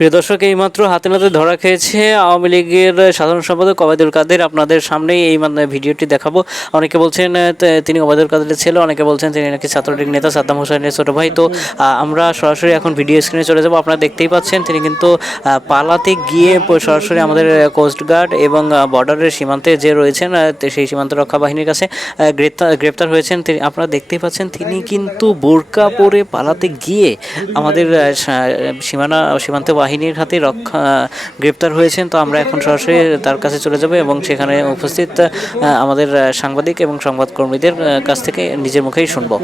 প্রিয় দর্শক, এইমাত্র হাতে নাতে ধরা খেয়েছে আওয়ামী লীগের সাধারণ সম্পাদক ওবায়দুল কাদের। আপনাদের সামনেই এই ভিডিওটি দেখাবো। অনেকে বলছেন তিনি ওবায়দুল কাদেরের ছেলে, অনেকে বলছেন তিনি নাকি ছাত্রলীগ নেতা সাদ্দাম হোসেনের ছোট ভাই। তো আমরা সরাসরি এখন ভিডিও স্ক্রিনে চলে যাব। আপনারা দেখতেই পাচ্ছেন তিনি কিন্তু পালাতে গিয়ে সরাসরি আমাদের কোস্টগার্ড এবং বর্ডারের সীমান্তে যে রয়েছেন সেই সীমান্ত রক্ষা বাহিনীর কাছে গ্রেপ্তার হয়েছেন। আপনারা দেখতেই পাচ্ছেন তিনি কিন্তু বোরকা পরে পালাতে গিয়ে আমাদের সীমান্ত বাহিনীর হাতে গ্রেপ্তার হয়েছেন। তো আমরা এখন সরাসরি তার কাছে চলে যাব এবং সেখানে উপস্থিত আমাদের সাংবাদিক এবং সংবাদকর্মীদের কাছ থেকে নিজের মুখেই শুনবো।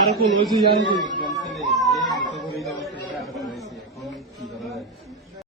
আরো